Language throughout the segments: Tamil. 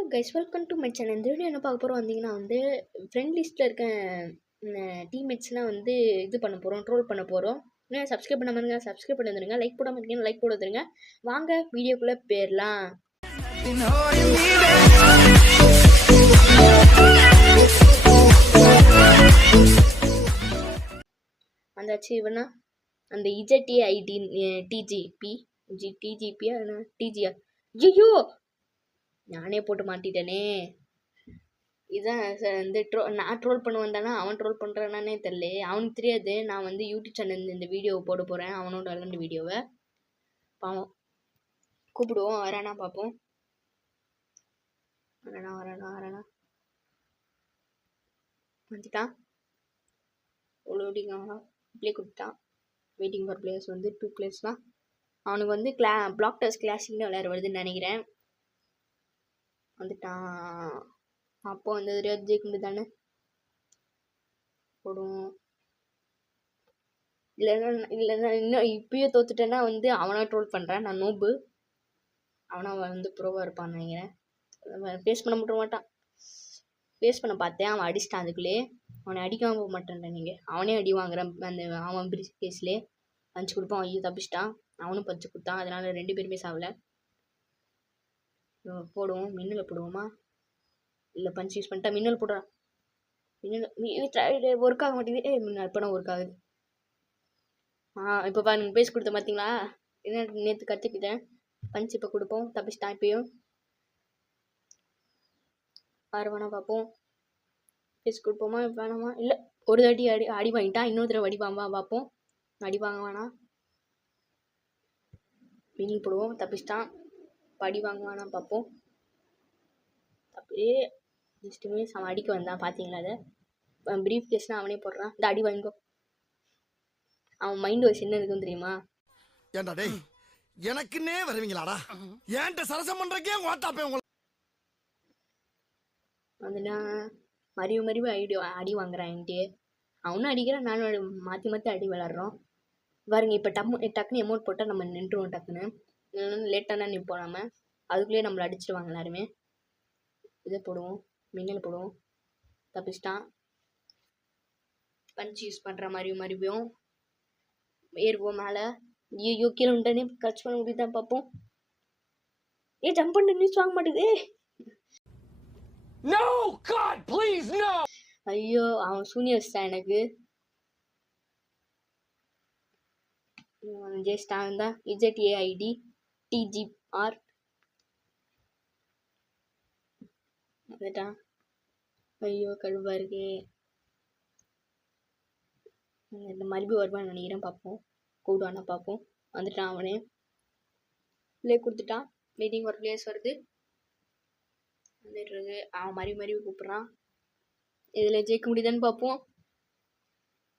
Hello guys, welcome to my channel. இந்த வீடியோ என்ன பார்க்க போகிறோம் வந்தீங்கன்னா ஃப்ரெண்ட் லிஸ்ட்டில் இருக்க டீம்மேட்ஸ்லாம் இது பண்ண போகிறோம், ட்ரோல் பண்ண போகிறோம். இன்னும் சப்ஸ்கிரைப் பண்ண மாதிரி சப்ஸ்கிரைப் பண்ணி வந்துடுங்க, லைக் போடாமல் இருக்கீங்க லைக் போட வந்துடுங்க. வாங்க வீடியோக்குள்ளே போயிடலாம். வந்தாச்சு. இவனா அந்த இஜடிஐடி டிஜிபியா டிஜியா ஐயோ நானே போட்டு மாட்டிட்டேனே. இதான் நான் ட்ரோல் பண்ண வந்தானா அவன் ட்ரோல் பண்ணுறானே தெரியல. அவனுக்கு தெரியாது நான் யூடியூப் சேனல் இந்த வீடியோவை போட போகிறேன், அவனோட விளாண்ட வீடியோவை. பாவம், கூப்பிடுவோம், வரானா பார்ப்போம். வரானா வந்துட்டான். லோடிங் ப்ளே கொடுத்தான். வெயிட்டிங் ஃபார் பிளேயர்ஸ் 2 பிளேயர்ஸ் தான். அவனுக்கு பிளாக் டெஸ்ட் கிளாசிக்னு விளையாட வருதுன்னு நினைக்கிறேன். வந்துட்டான். அப்போ ஜெயிக்க தானே போடுவோம். இல்லைன்னா இன்னும் இப்பயே தோத்துட்டேன்னா அவனா ட்ரோல் பண்ணுறேன். நான் நோபு, அவனா ப்ரோவாக இருப்பான்னு நினைக்கிறேன். ஃபேஸ் பண்ண மட்டும் மாட்டான். ஃபேஸ் பண்ண பார்த்தேன், அவன் அடிச்சிட்டான். அதுக்குள்ளே அவனை அடிக்காம போக மாட்டேன். நீங்கள் அவனே அடி வாங்குறான். அவன் பிரிட்ஜ் கேஸ்லேயே பஞ்சு கொடுப்பான். ஐயோ தப்பிச்சிட்டான். அவனும் பஞ்சு கொடுத்தான். அதனால 2 பேருமே சாவலை. போடுவோம். மின்னலை போடுவோமா? இல்லை பஞ்ச் யூஸ் பண்ணிட்டா. மின்னல் போடுறான். மின்னல் ஒர்க் ஆக மாட்டேங்குது. மின்னல் இப்போ தான் ஒர்க் ஆகுது. இப்போ பாருங்க, பேசி கொடுத்த பார்த்தீங்களா? என்ன நேற்று கற்றுக்கிட்டேன். பஞ்ச் இப்போ கொடுப்போம். தப்பிச்சிட்டான். இப்பயும் வேணா பார்ப்போம். பேசி கொடுப்போமா வேணாமா? இல்லை, ஒரு அடி வாங்கிட்டான். இன்னொரு தடவை அடி பார்ப்போம். அடி வாங்க வேணாம். மின்னல் போடுவோம். தப்பிச்சிட்டான். அடி வாங்க வேணாம் பார்ப்போம். அப்படியே ஜஸ்ட்டுமே அவன் அடிக்க வந்தான். பார்த்தீங்களா? அதை ப்ரீஃப் கேஸ்னால் அவனே போடுறான். இந்த அடி வாங்கிக்கோ. அவன் மைண்ட் வாய்ஸ் என்ன இருக்குன்னு தெரியுமா? ஏன்டா டேய், எனக்குன்னே வருவீங்களாடா? ஏன்ட்ட சரசம் பண்றக்கே ஓட்டாப்பே உங்களை மறிவு அடி வாங்குறான் என்கிட்டயே. அவனும் அடிக்கிறான், நானும் மாற்றி அடி விளாட்றோம். பாருங்க, இப்போ டக்குன்னு எமௌண்ட் போட்டால் நம்ம நின்றுவோம். டக்குன்னு லேட்டானா நிற்போம். நம்ம அதுக்குள்ளேயே நம்மளை அடிச்சிடுவாங்க எல்லாருமே. இதை போடுவோம். மின்னல் போடுவோம். தப்பிச்சிட்டான். பஞ்ச் யூஸ் பண்ணுற மறுபடியும் ஏறுவோம் மேலே. ஐயோ கீழே உண்டனே கட்ச் பண்ண முடியுதான் பார்ப்போம். ஜம்ப் பண்ண நியூஸ் வாங்க மாட்டேங்குது. No God please no. ஐயோ அவன் சூனியர்ஸ்தான் எனக்கு. ஜெயிச்சிட்டான் தான். இஜடிஐடி டிஜிஆர் வந்துட்டான். ஐயோ கழுவா இருக்கே. இந்த மறுபடியும் வருவான்னு நினைக்கிறேன். பார்ப்போம். கூடுவானா பார்ப்போம். வந்துட்டான். அவனே ப்ளே கொடுத்துட்டான். வெயிட்டிங் ஒரு பிளேஸ் வருது. வந்துட்டு அவன் மறுபடியும் கூப்பிட்றான். இதில் ஜெயிக்க முடியுதான்னு பார்ப்போம்.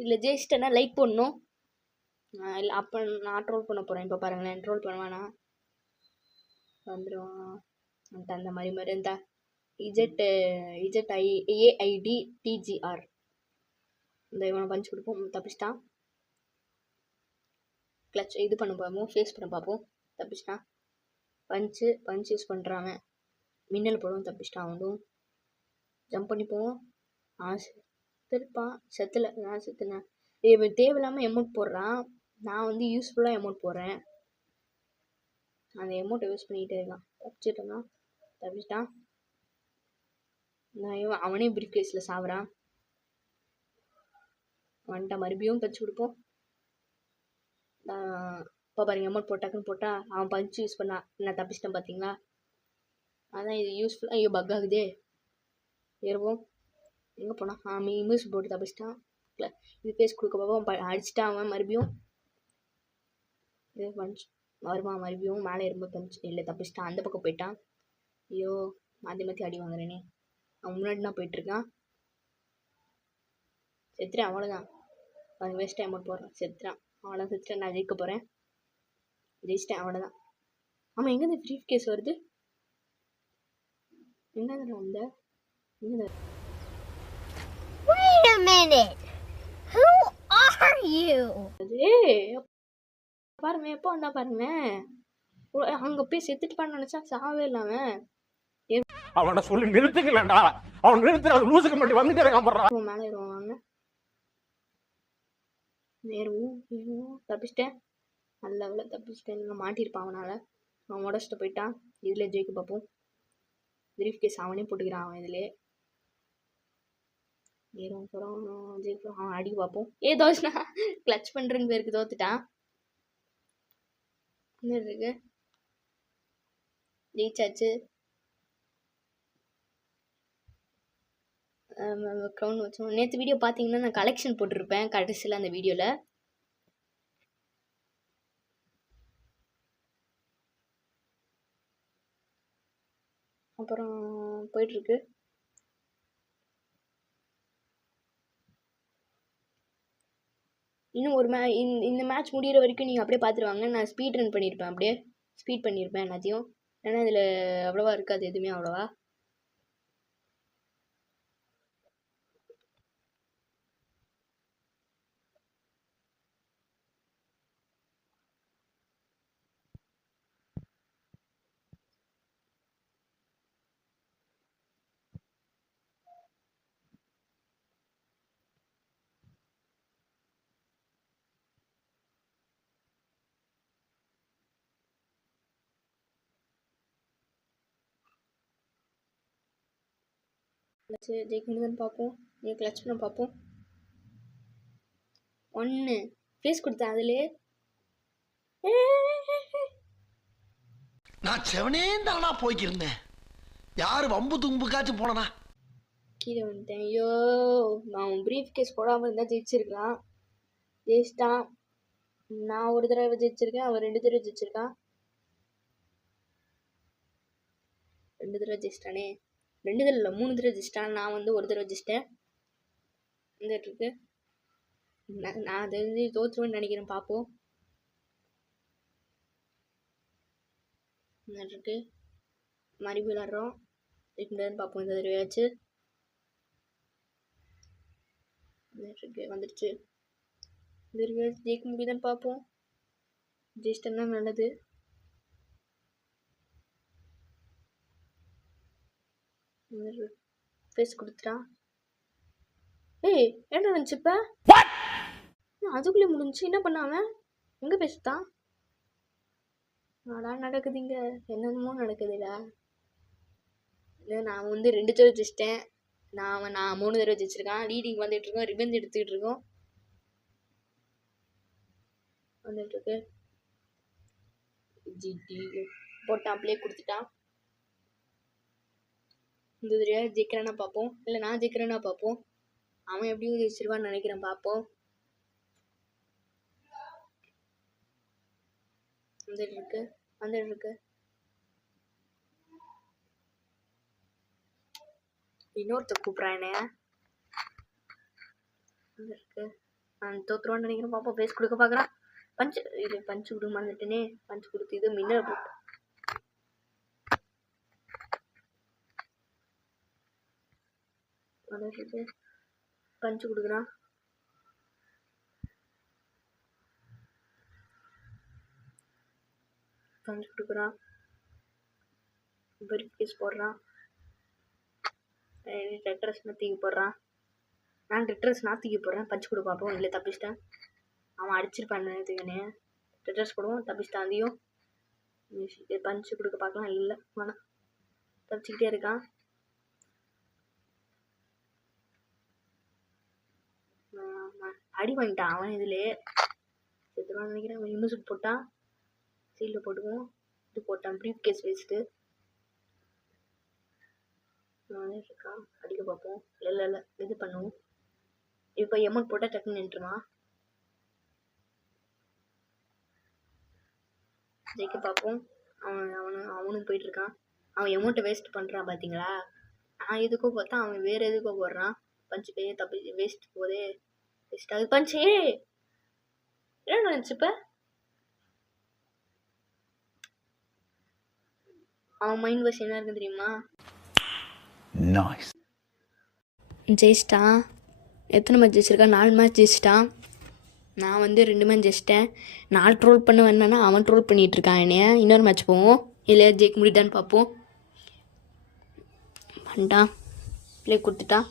இதில் ஜெயிச்சிட்டேன்னா லைக் பண்ணணும். இல்லை அப்போ நான் ட்ரோல் பண்ண போகிறேன். இப்போ பாருங்களேன், ட்ரோல் பண்ணுவானா? வந்துடுவான். அந்த மாதிரி இருந்தா இஜட்ஐஏஐடி டிஜிஆர் இந்த இவனை பஞ்ச் கொடுப்போம். தப்பிச்சிட்டான். கிளச் இது பண்ண பார்ப்போம். ஃபேஸ் பண்ண பார்ப்போம். தப்பிச்சிட்டான். பஞ்ச் யூஸ் பண்ணுறாங்க. மின்னல் போடுவோம். தப்பிச்சிட்டான். அவனும் ஜம்ப் பண்ணி போவோம். செத்துருப்பான். செத்துல நான் செத்துனேன். இவன் தேவையில்லாமல் எமௌண்ட் போடுறான். நான் யூஸ்ஃபுல்லாக எமௌண்ட் போடுறேன். அந்த எமௌண்ட்டை யூஸ் பண்ணிக்கிட்டே இருக்கான். தப்பிச்சிட்டான். அவனே பிரிக் கேஸில் சாவுறான். வந்துட்டான். மறுபடியும் பஞ்சு கொடுப்போம். இப்போ பாருங்க, எமௌண்ட் போட்டாக்குன்னு போட்டால் அவன் பஞ்சு யூஸ் பண்ணான். நான் தப்பிச்சிட்டேன். பார்த்தீங்களா? அதான் இது யூஸ்ஃபுல்லாக. ஐயோ பக் ஆகுதே. ஏறுவோம். எங்கே போனான்? மியூஸ் போட்டு தப்பிச்சிட்டான். இது பேஸ் கொடுக்க பார்ப்போம். அடிச்சிட்டான் அவன். மறுபடியும் இது பஞ்ச் வருவான். மறுபடியும் மேலே ஏறும்போது பஞ்ச் இல்லை, தப்பிச்சிட்டான். அந்த பக்கம் போயிட்டான். ஐயோ மாற்றி அடி வாங்குறேனே. அவன் முன்னாடி தான் போயிட்டுருக்கான். செத்துறேன். அவ்வளோதான். அவன் வேஸ்ட்டாக அமௌண்ட் போடுறான். செத்துறான். அவ்வளோதான். செத்துறேன். நான் ஜெயிக்க போகிறேன். ஜெயிச்சிட்டேன். அவ்வளோதான். ஆமாம், எங்கேருந்து ப்ரீஃப் கேஸ் வருது? என்னது வந்த? Wait a minute. Who are you? பாருங்க, எப்போ வந்தா பாருங்க. அங்கே போய் செத்துட்டு நினச்சா சாவே இல்லாமல் அவனை சொல்லி நிறுத்துக்கலடா. அவன் நிறுத்துற லூசுக்கு மட்டும் வந்துட்டே இருக்கான் போடுறான். இப்போ மேலே ஏறுவாங்க. ஏறுவோம். தப்பிச்சிட்டேன். நல்ல வேலை தப்பிச்சிட்டேன். இல்லை மாட்டியிருப்பான் அவனால். அவன் உடச்சிட்டு போயிட்டான். இதில் ஜெயிக்க பார்ப்போம். பிரீஃப் கேஸ் அவனே போட்டுக்கிறான். அவன் இதிலே ஏறும் போகிறோம். ஜெயிக்கிறோம். அவன் அடி பார்ப்போம். தோஷனா கிளச் பண்ணுறேன்னு பேருக்கு தோத்துட்டான். என்ன இருக்கு ஜெயிச்சாச்சு. க்ரௌன் வச்சோம். நேற்று வீடியோ பார்த்தீங்கன்னா நான் கலெக்ஷன் போட்டிருப்பேன் கடைசியில் அந்த வீடியோவில். அப்புறம் போயிட்டுருக்கு. இன்னும் ஒரு இந்த மேட்ச் முடிகிற வரைக்கும் நீங்கள் அப்படியே பார்த்துருவாங்க. நான் ஸ்பீட் ரன் பண்ணியிருப்பேன். அப்படியே ஸ்பீட் பண்ணியிருப்பேன் எல்லாத்தையும். ஏன்னா இதில் அவ்வளோவா இருக்காது எதுவுமே அவ்வளோவா. ஜெயிக்க முடியுதுன்னு பார்ப்போம். நீங்கள் கிளச் பண்ண பார்ப்போம். 1 ஃபேஸ் கொடுத்தேன் அதிலே. நான் செவனே தானா போய்க்கிருந்தேன். யாரு வம்பு தும்புக்காச்சும் போனனா கீழே வந்துட்டேன். ஐயோ அவன் ப்ரீஃப் கேஸ் போடாமல் இருந்தால் ஜெயிச்சிருக்கலாம். ஜெயிச்சிட்டான். நான் ஒரு தடவை ஜெயிச்சிருக்கேன். அவன் 2 தடவை ஜெயிச்சிருக்கான். 2 தடவை ஜெயிச்சிட்டானே. 2 தடவை இல்லை 3 தடவை ஜெயிச்சிட்டான். நான் வந்து ஒரு தடவை ஜெயிச்சிட்டேன். இருக்கு நான் தெரிஞ்சு தோற்றுவேன்னு நினைக்கிறேன். பார்ப்போம். இருக்கு மறுபடியும் விளாட்றோம். ஜெயிக்க பார்ப்போம். இந்த தடவையாச்சு இருக்கு வந்துடுச்சு. இந்த தடவை ஜெயிக்க முடியுதான்னு பார்ப்போம். ஜெயிச்சிட்டேன்னா நல்லது. ஃபேஸ் கொடுத்துட்டான். என்ன நினச்சி இப்போ அதுக்குள்ளே முடிஞ்சு என்ன பண்ணாம எங்கே பேசுதான்? அடா நடக்குதுங்க. என்னென்னமோ நடக்குதுடா. நான் வந்து 2 தடவை ஜெயிச்சிட்டேன். நான் 3 தடவை ஜெயிச்சிருக்கான். லீடிங் வந்துட்டு இருக்கோம். ரிவெஞ்ச் எடுத்துக்கிட்டு இருக்கோம். வந்துட்டு இருக்கு. ஜிடி போட்டான். ப்ளே கொடுத்துட்டான். இந்த தடவை ஜெயிக்கிறானா பார்ப்போம். இல்லை நான் ஜெயிக்கிறேன்னா பார்ப்போம். அவன் எப்படியும் ஜெயிச்சிருவான்னு நினைக்கிறேன். பார்ப்போம். வந்துட்டு இருக்கு. இன்னொருத்த கூப்பிட்றானே. இருக்கு நான் தோத்துருவான்னு நினைக்கிறேன். பார்ப்போம். ஃபேஸ் கொடுக்க பார்க்குறான். பஞ்சு கொடுக்க மறந்துட்டேனே. பஞ்சு கொடுத்து இது மின்னல் போட்டு பஞ்சு கொடுக்குறான். பஞ்சு கொடுக்குறான். கேஸ் போடுறான். டெட்ரஸ் தூக்கி போடுறான். நான் டெட்ரஸ் தூக்கி போடுறேன். பஞ்சு கொடு பார்ப்போம். இல்லை தப்பிச்சிட்டேன். அவன் அடிச்சிருப்பான் நினைத்துக்கனே. டெட்ரஸ் போடுவோம். தப்பிச்சிட்டான். அதையும் பஞ்சு கொடுக்க பார்க்கலாம். இல்லை வேணாம். தப்பிச்சுக்கிட்டே இருக்கான். அடி வாங்கிட்டான் அவன். இதுலேயே செத்துருவான்னு நினைக்கிறேன். அவன் இன்வெஸ்ட் போட்டான். சீலில் போட்டுக்குவோம். இது போட்டான். ப்ரீஃப் கேஸ் வச்சுட்டு இருக்கான். அடிக்க பார்ப்போம். இல்லை இது பண்ணுவோம். இப்போ எமௌண்ட் போட்டால் டக்குன்னு நின்றுமா. ஜெயிக்க பார்ப்போம். அவனும் போயிட்டுருக்கான். அவன் எமௌண்ட்டை வேஸ்ட் பண்ணுறான் பார்த்தீங்களா. நான் எதுக்கோ பார்த்தா அவன் வேறு எதுக்கோ போடுறான். பஞ்சு கையை தப்பி வேஸ்ட் போதே. வேஸ்ட் ஆகுது பஞ்சு. என்ன நினச்சிப்ப அவன் மைண்ட் வாஷ் என்ன இருக்குன்னு தெரியுமா. ஜெயிச்சிட்டான். எத்தனை மேட்ச் ஜெயிச்சிருக்கான்? 4 மேட்ச் ஜெயிச்சிட்டான். நான் வந்து 2 மேட்ச் ஜெயிச்சிட்டேன். நான் ட்ரோல் பண்ண வேணான்னா அவன் ட்ரோல் பண்ணிகிட்டு இருக்கான் என்னைய. இன்னொரு மேட்ச் போவோம். இல்லை ஜெயிக்க முடியுதான்னு பார்ப்போம். வந்துட்டான். ப்ளே கொடுத்துட்டான்.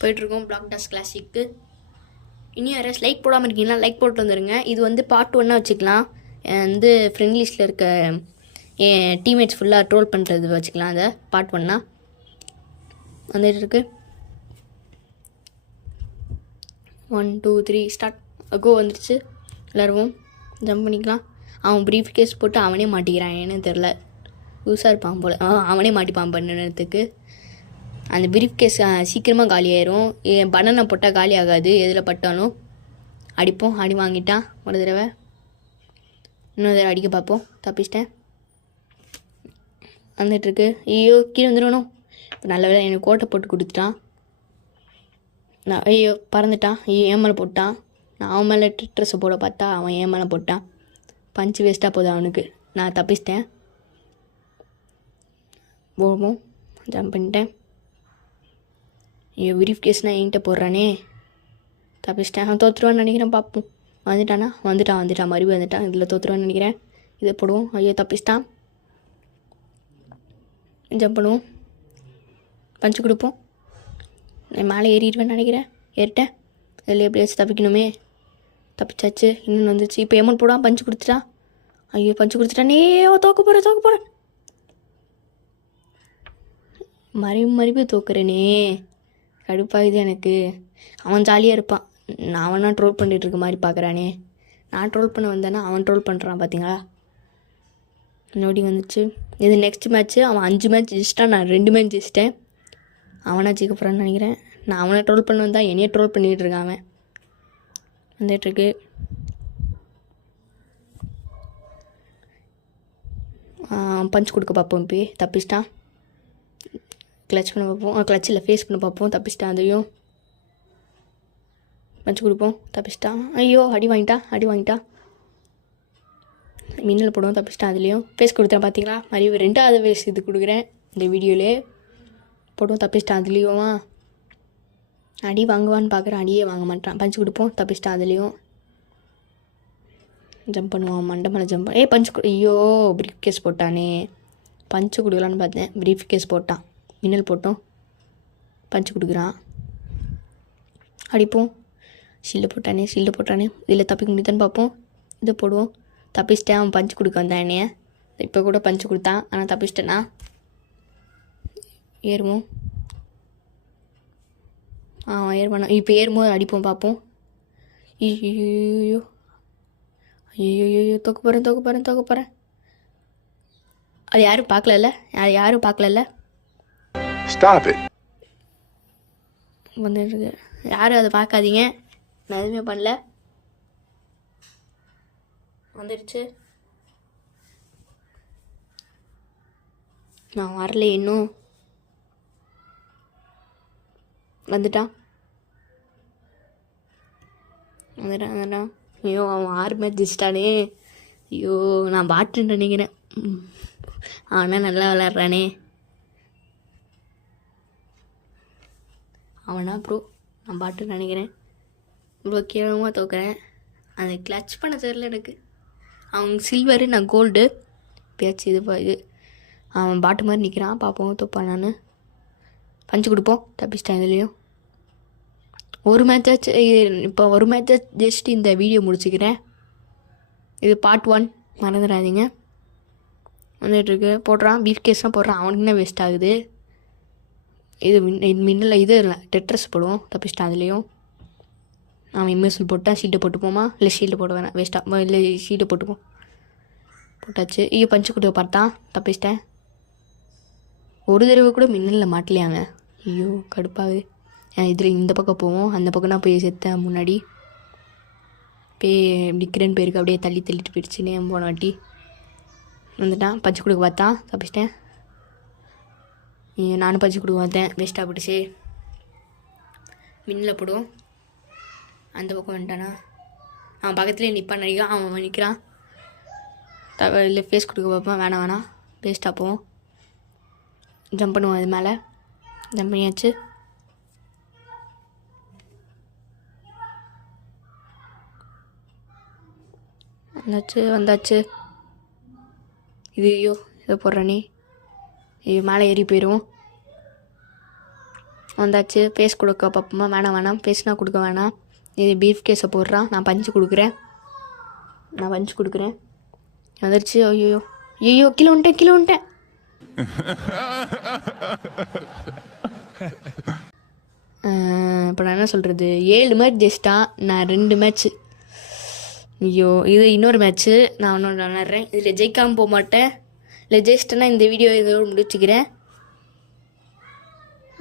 போயிட்டுருக்கோம் பிளாக் டாஸ் கிளாசிக்கு. இனி யாராவது லைக் போடாமல் இருக்கீங்களா, லைக் போட்டு வந்துடுங்க. இது வந்து பார்ட் 1 வச்சுக்கலாம். வந்து ஃப்ரெண்ட் லிஸ்ட்டில் இருக்க என் டீம்மேட்ஸ் ஃபுல்லாக ட்ரோல் பண்ணுறது வச்சுக்கலாம். அதை பார்ட் 1 வந்துட்டு இருக்கு. 1 2 3 ஸ்டார்ட். கோ வந்துடுச்சு. எல்லோரும் ஜம்ப் பண்ணிக்கலாம். அவன் ப்ரீஃப் கேஸ் போட்டு அவனே மாட்டிக்கிறான். ஏன்னு தெரில, லூஸாக இருப்பான் போல். அவனே மாட்டிப்பான் பண்ணுறதுக்கு. அந்த ப்ரீஃப் கேஸ் சீக்கிரமாக காலி ஆயிரும். பனானா போட்டால் காலி ஆகாது. எதில் பட்டாலும் அடிப்போம். அடி வாங்கிட்டான் ஒரு தடவை. இன்னொரு தடவை அடிக்க பார்ப்போம். தப்பிச்சிட்டேன். வந்துட்டுருக்கு. ஐயோ கீழே வந்துடணும். நல்ல வேலை எனக்கு கோட்டை போட்டு கொடுத்துட்டான். ஐயோ பறந்துட்டான். ஐயோ ஏன் மேலே போட்டான். நான் அவன் மேலே ட்ரெஸ்ஸை போட பார்த்தா அவன் ஏன் மேலே போட்டான். பஞ்சு வேஸ்ட்டாக போகுது அவனுக்கு. நான் தப்பிச்சிட்டேன். போவோம். ஜம்ப் பண்ணிட்டேன். ஐயோ ப்ரீஃப் கேஸ்னால் என்கிட்ட போடுறானே. தப்பிச்சிட்டேன். அவன் தோற்றுருவான்னு நினைக்கிறேன். பார்ப்போம். வந்துட்டானா? வந்துட்டான் மறுபடியும் வந்துட்டான். இதில் தோற்றுருவான்னு நினைக்கிறேன். இதை போடுவோம். ஐயோ தப்பிச்சிட்டான். ஜம்ப் பண்ணுவோம். பஞ்சு கொடுப்போம். நான் மேலே ஏறிடுவேன்னு நினைக்கிறேன். ஏறிட்டேன். இதில் எப்படியாச்சும் தப்பிக்கணுமே. தப்பிச்சாச்சு. இன்னொன்று வந்துச்சு. இப்போ எமௌண்ட் போடாமல் பஞ்சு கொடுத்துட்டான். ஐயோ பஞ்சு கொடுத்துட்டானே. தோக்க போகிறேன். மறுபடியும் தோக்குறேனே. கடுப்பாகுது எனக்கு. அவன் ஜாலியாக இருப்பான். நான் அவனா ட்ரோல் பண்ணிகிட்டு இருக்க மாதிரி பார்க்குறானே. நான் ட்ரோல் பண்ண வந்தேன்னா அவன் ட்ரோல் பண்ணுறான். பார்த்தீங்களா? நோடி வந்துச்சு. இது நெக்ஸ்ட் மேட்ச்சு. அவன் 5 மேட்ச் ஜெயிச்சிட்டான். நான் 2 மேட்ச் ஜெயிச்சிட்டேன். அவனா ஜெயிக்க போகிறான்னு நினைக்கிறேன். நான் அவனை ட்ரோல் பண்ண வந்தால் என்னையே ட்ரோல் பண்ணிகிட்டு இருக்கான் அவன். வந்துட்டுருக்கு. பஞ்ச் கொடுக்க பார்ப்போம். இப்போ தப்பிச்சிட்டான். கிளச் பண்ண பார்ப்போம். கிளச்சில் ஃபேஸ் பண்ண பார்ப்போம். தப்பிச்சிட்டான். அதையும் பஞ்சு கொடுப்போம். தப்பிச்சிட்டான். ஐயோ அடி வாங்கிட்டான். மின்னல் போடுவோம். தப்பிச்சிட்டான். அதுலேயும் ஃபேஸ் கொடுத்தேன். பார்த்தீங்களா? மறுபடியும் 2வது ஃபேஸ் இது கொடுக்குறேன் இந்த வீடியோவிலே. போடுவோம். தப்பிச்சிட்டான். அதுலேயும் அடி வாங்குவான்னு பார்க்குறேன். அடியே வாங்க மாட்டான். பஞ்சு கொடுப்போம். தப்பிச்சிட்டான். அதுலேயும் ஜம்ப் பண்ணுவான். மண்டை மேலே ஜம்ப். பஞ்சு ஐயோ ப்ரீஃப் கேஸ் போட்டானே. பஞ்சு கொடுக்கலான்னு பார்த்தேன். ப்ரீஃப் கேஸ் போட்டான். மின்னல் போட்டோம். பஞ்சு கொடுக்குறான். அடிப்போம். ஷீல்டு போட்டானே. இதில் தப்பிக்க முடியுதான்னு பார்ப்போம். இதை போடுவோம். தப்பிச்சிட்டேன். அவன் பஞ்சு கொடுக்க வந்தான் என்னைய. இப்போ கூட பஞ்சு கொடுத்தான். ஆனால் தப்பிச்சிட்டேன்னா. ஏறுவோம். ஏறுவானா? இப்போ ஏறும்போது அடிப்போம். பார்ப்போம். ஐயோ தோக்க போகிறேன். அது யாரும் பார்க்கலல்ல. Stop it. வந்துருக்கு. யாரும் அதை பார்க்காதீங்க. நான் எதுவுமே பண்ணல. வந்துடுச்சு. நான் வரல இன்னும். வந்துட்டான். ஐயோ அவன் 6 மேட்ச் ஜெயிச்சிட்டானே. ஐயோ நான் பாட்டுன்னு நினைக்கிறேன். அவனா நல்லா விளாட்றானே. அவனா ப்ரோ. நான் பாட்டுன்னு நினைக்கிறேன். இவ்வளோ கேவலமாக தோக்குறேன். அதை கிளச் பண்ண தெரியல எனக்கு. அவன் சில்வரு, நான் கோல்டு. பேச்சு இது அவன் பாட்டு மாதிரி நிற்கிறான். பார்ப்போம் தோப்பான். நான் பஞ்சு கொடுப்போம். தப்பிச்சிட்டேன். இதுலேயும் ஒரு மேட்சாச்சு. இப்போ ஒரு மேட்சாச்சு ஜஸ்ட் இந்த வீடியோ முடிச்சுக்கிறேன். இது பார்ட் 1 மறந்துடாதீங்க. வந்துட்டுருக்கு. போடுறான். பீஃப் கேஸ்லாம் போடுறான். அவனுக்கு என்ன வேஸ்ட் ஆகுது. இது மின்னல இது இல்லை. டெட்ரஸ் போடுவோம். தப்பிச்சிட்டான். அதுலேயும் அவன் இமேசல் போட்டால் ஷீல்டு போட்டுப்போமா. இல்லை ஷீல்டு போட வேணாம். வேஸ்ட்டாக இல்லை ஷீல்டு போட்டுப்போம். போட்டாச்சு. ஐயோ பஞ்சு கொடுக்க பார்த்தான். தப்பிச்சிட்டேன். ஒரு தடவை கூட மின்னலில் மாட்டலையாங்க. ஐயோ கடுப்பாகுது. இதில் இந்த பக்கம் போவோம். அந்த பக்கம் நான் போய் செத்தேன் முன்னாடி. நிற்கிறேன்னு பேருக்கு அப்படியே தள்ளிட்டு போயிடுச்சுன்னு போன வாட்டி. வந்துட்டான். பஞ்சு கொடுக்க பார்த்தான். தப்பிச்சிட்டேன். நானும் பஞ்சு கொடுக்க பார்த்தேன். வேஸ்ட்டாக போட்டுச்சு. மின்னில் போடுவோம். அந்த பக்கம் வந்துட்டானா. அவன் பக்கத்துலேயே நிற்பான் நினைக்கிறான். அவன் நிற்கிறான். இல்லை ஃபேஸ் கொடுக்க பார்ப்பான். வேணாம் வேஸ்ட்டாக போவோம். ஜம்ப் பண்ணுவோம். அது மேலே ஜம்ப் பண்ணியாச்சு. வந்தாச்சு. இது ஐயோ இதை போடுறானே. ஐயோ மேலே ஏறி போயிடுவோம். வந்தாச்சு. பேஸ் கொடுக்க பார்ப்போமா? வேணாம் பேஸ்னா கொடுக்க வேணாம். இது பீஃப் கேஸை போடுறான். நான் பஞ்சு கொடுக்குறேன். வந்துருச்சு. ஐயோ கீழே வந்துட்டேன். இப்போ நான் என்ன சொல்கிறது, 7 மேட்ச் ஜெயிச்சிட்டான், நான் 2 மேட்ச்சு. ஐயோ இது இன்னொரு மேட்ச்சு, நான் ஒன்று விளாட்றேன். இதில் ஜெயிக்காமல் போக மாட்டேன். இல்லை ஜெயிச்சிட்டேன்னா இந்த வீடியோ இதோடு முடிச்சுக்கிறேன்.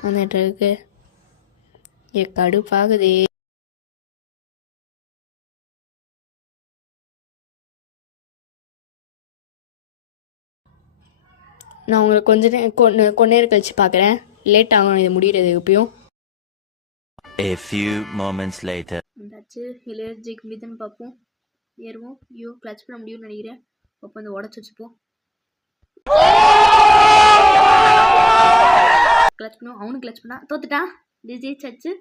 வந்துட்டு இருக்கு கடுப்பாகுதே. நான் உங்களை கொஞ்ச நேரம் கழிச்சு பார்க்குறேன். லேட் ஆகும் இது முடிகிறது எப்பயும். A few moments later. வந்தாச்சு. இல்லை ஜெயிக்க முடியுதுன்னு பார்ப்போம். ஏறுவோம். ஐயோ கிளச் பண்ண முடியும்னு நினைக்கிறேன். அப்போ வந்து உடச்சி வச்சுப்போம். கிளச் பண்ணுவோம். அவனும் கிளச் பண்ணா தோத்துட்டான். ஜெயிச்சாச்சு.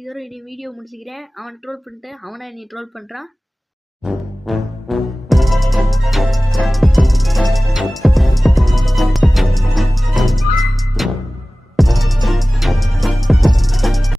இதோட வீடியோ முடிச்சுக்கிறேன். அவனை ட்ரோல் பண்ணிட்டு அவனை நீ ட்ரோல் பண்ணுறான்.